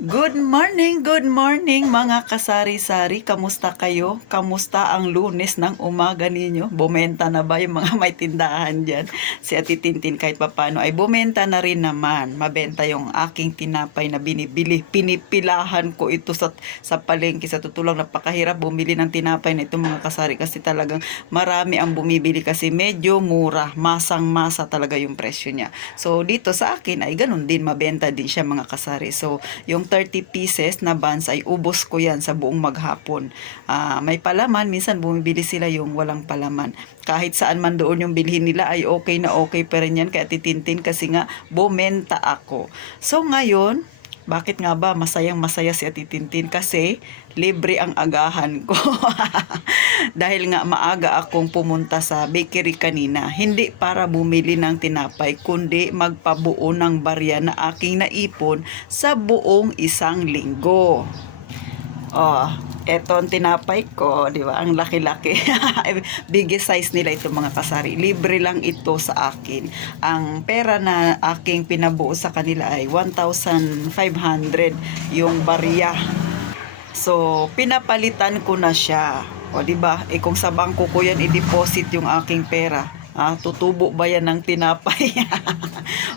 Good morning mga kasari-sari. Kamusta kayo? Kamusta ang Lunes ng umaga ninyo? Bumenta na ba yung mga may tindahan dyan? Si Ate Tintin kahit papano ay bumenta na rin naman. Mabenta yung aking tinapay na binibili. Pinipilahan ko ito sa palengke. Sa tutulang napakahirap bumili ng tinapay na ito mga kasari kasi talagang marami ang bumibili kasi medyo mura. Masang-masa talaga yung presyo niya. So dito sa akin ay ganun din. Mabenta din siya mga kasari. So yung 30 pieces na buns ay ubos ko yan sa buong maghapon. May palaman, minsan bumibili sila yung walang palaman. Kahit saan man doon yung bilhin nila ay okay na okay pa rin yan kaya titintin kasi nga bumenta ako. So ngayon, bakit nga ba masayang masaya si Ate Tintin? Kasi libre ang agahan ko. Dahil nga maaga akong pumunta sa bakery kanina. Hindi para bumili ng tinapay, kundi magpabuo ng barya na aking naipon sa buong isang linggo. Oh, eto ang tinapay ko, di ba? Ang laki-laki. Biggest size nila ito mga kasari. Libre lang ito sa akin. Ang pera na aking pinabuo sa kanila ay 1,500 yung barya. So, pinapalitan ko na siya. O, di ba? Kung sa bangko ko yan i-deposit yung aking pera, tutubo ba yan ng tinapay?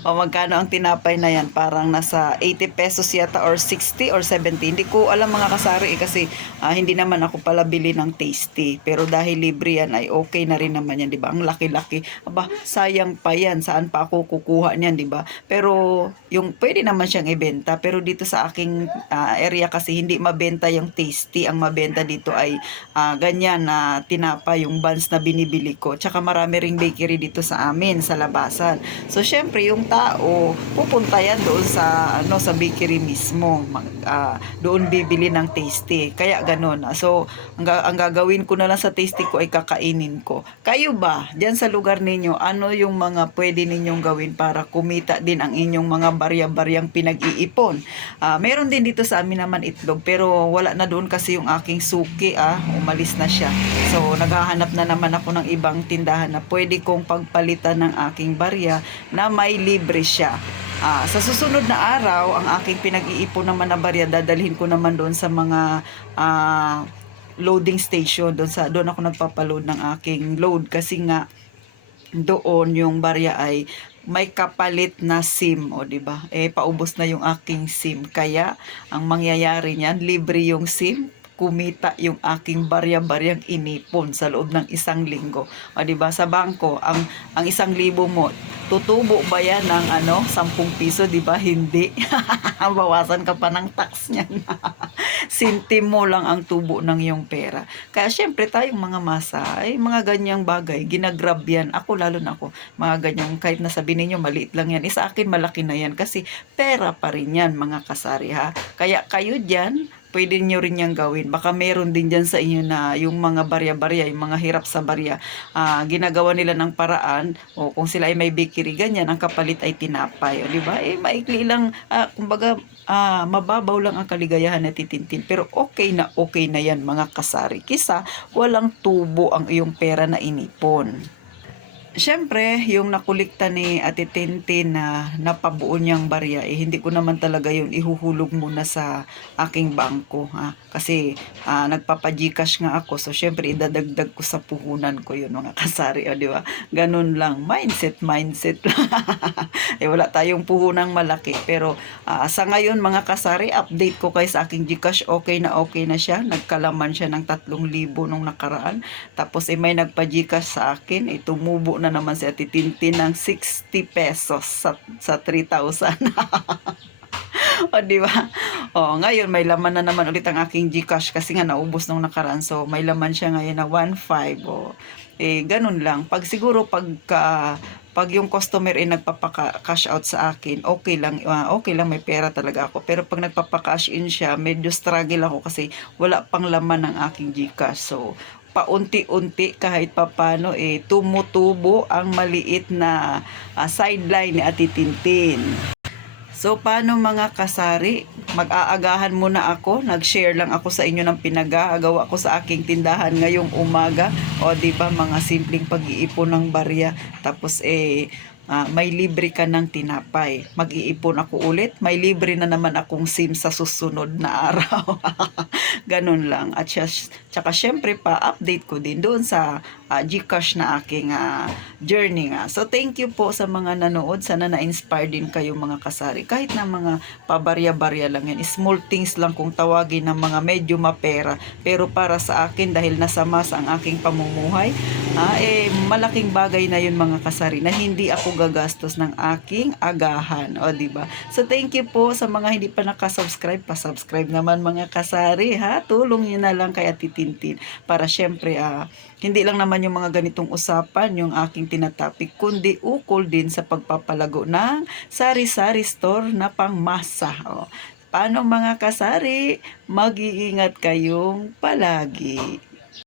O magkano ang tinapay na yan? Parang nasa 80 pesos yata or 60 or 70. Hindi ko alam mga kasari kasi hindi naman ako pala bili ng tasty. Pero dahil libre yan ay okay na rin naman yan, di ba? Ang laki-laki. Aba, sayang pa yan. Saan pa ako kukuha niyan, di ba? Pero yung pwede naman siyang ibenta. Pero dito sa aking area kasi hindi mabenta yung tasty. Ang mabenta dito ay ganyan na tinapay, yung buns na binibili ko. Tsaka marami ring bakery dito sa amin, sa labasan. So, syempre, yung tao, pupunta yan doon sa bakery mismo. Doon bibili ng tasty. Kaya ganun. So, ang gagawin ko na lang sa tasty ko ay kakainin ko. Kayo ba, dyan sa lugar ninyo, ano yung mga pwede ninyong gawin para kumita din ang inyong mga barya-baryang pinag-iipon? Meron din dito sa amin naman itlog, pero wala na doon kasi yung aking suki, umalis na siya. So, naghahanap na naman ako ng ibang tindahan na pwede kong pagpalitan ng aking barya na may libre siya. Sa susunod na araw, ang aking pinag-iipon naman na barya, dadalhin ko naman doon sa mga loading station. Doon ako nagpapaload ng aking load kasi nga doon yung barya ay may kapalit na SIM, o di ba? Paubos na yung aking SIM. Kaya ang mangyayari niyan, libre yung SIM, kumita yung aking barya-baryang inipon sa loob ng isang linggo. O di ba sa bangko, ang 1,000 mo, tutubo ba yan ng 10 piso, di ba? Hindi. Bawasan ka pa ng tax niyan. Sintimo lang ang tubo ng iyong pera. Kaya syempre tayong mga masa, ay mga ganyang bagay, ginagrab yan. Ako, lalo na ako, mga ganyang, kahit nasabi ninyo, maliit lang yan. Sa akin, malaki na yan. Kasi pera pa rin yan, mga kasari, ha. Kaya kayo dyan, pwede nyo rin yung gawin. Baka meron din dyan sa inyo na yung mga barya-barya, yung mga hirap sa barya, ginagawa nila ng paraan, o kung sila ay may bakery, ganyan, ang kapalit ay tinapay. O, diba? Maikli lang, kumbaga, mababaw lang ang kaligayahan na titintin. Pero okay na yan mga kasari. Kisa, walang tubo ang iyong pera na inipon. Siyempre, yung nakulikta ni Ate Tintin na napabuo niyang barya, hindi ko naman talaga yun ihuhulog muna sa aking bangko. Kasi nagpapa-Gcash nga ako. So, siyempre, idadagdag ko sa puhunan ko yun, mga kasari. O, di ba? Ganun lang. Mindset. Wala tayong puhunang malaki. Pero, sa ngayon, mga kasari, update ko kayo sa aking Gcash. Okay na siya. Nagkalaman siya ng 3,000 nung nakaraan. Tapos, may nagpa-Gcash sa akin. Tumubo na naman si Ate Tintin ng 60 pesos sa 3,000. O, di ba? Ngayon may laman na naman ulit ang aking GCash kasi nga naubos nung nakaraan. So, may laman siya ngayon na 1,500. Ganun lang. Pag yung customer ay nagpapaka-cash out sa akin, okay lang, may pera talaga ako. Pero pag nagpapa-cash in siya, medyo struggle ako kasi wala pang laman ng aking GCash. So, paunti-unti kahit papano tumutubo ang maliit na sideline ni Ate Tintin. So, paano mga kasari? Mag-aagahan muna ako. Nag-share lang ako sa inyo ng pinag-aagawa ko sa aking tindahan ngayong umaga. O, di ba, mga simpleng pag-iipon ng barya. Tapos, may libre ka ng tinapay. Mag-iipon ako ulit, may libre na naman akong SIM sa susunod na araw. Ganun lang. At tsaka syempre pa, update ko din doon sa GCash na aking journey nga. So thank you po sa mga nanood. Sana na-inspire din kayo mga kasari. Kahit na mga pabarya-barya lang yan. Small things lang kung tawagin ng mga medyo mapera. Pero para sa akin, dahil nasa mas ang aking pamumuhay, malaking bagay na yun mga kasari na hindi ako gagastos ng aking agahan. O, diba? So, thank you po sa mga hindi pa nakasubscribe. Pa-subscribe naman mga kasari, ha? Tulong nyo na lang kay Ate Tintin para syempre, hindi lang naman yung mga ganitong usapan yung aking tinatapik, kundi ukol din sa pagpapalago ng sari-sari store na pangmasa. O, paano mga kasari? Mag-iingat kayong palagi.